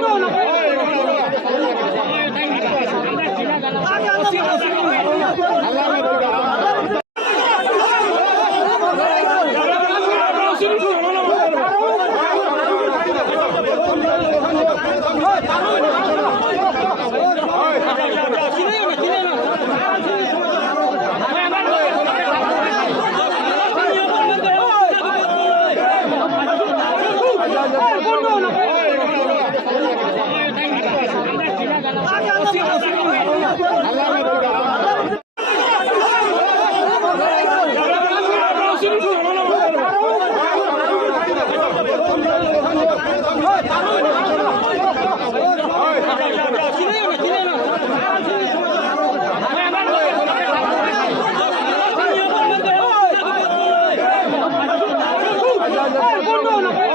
Hey, Hey, no, no, no.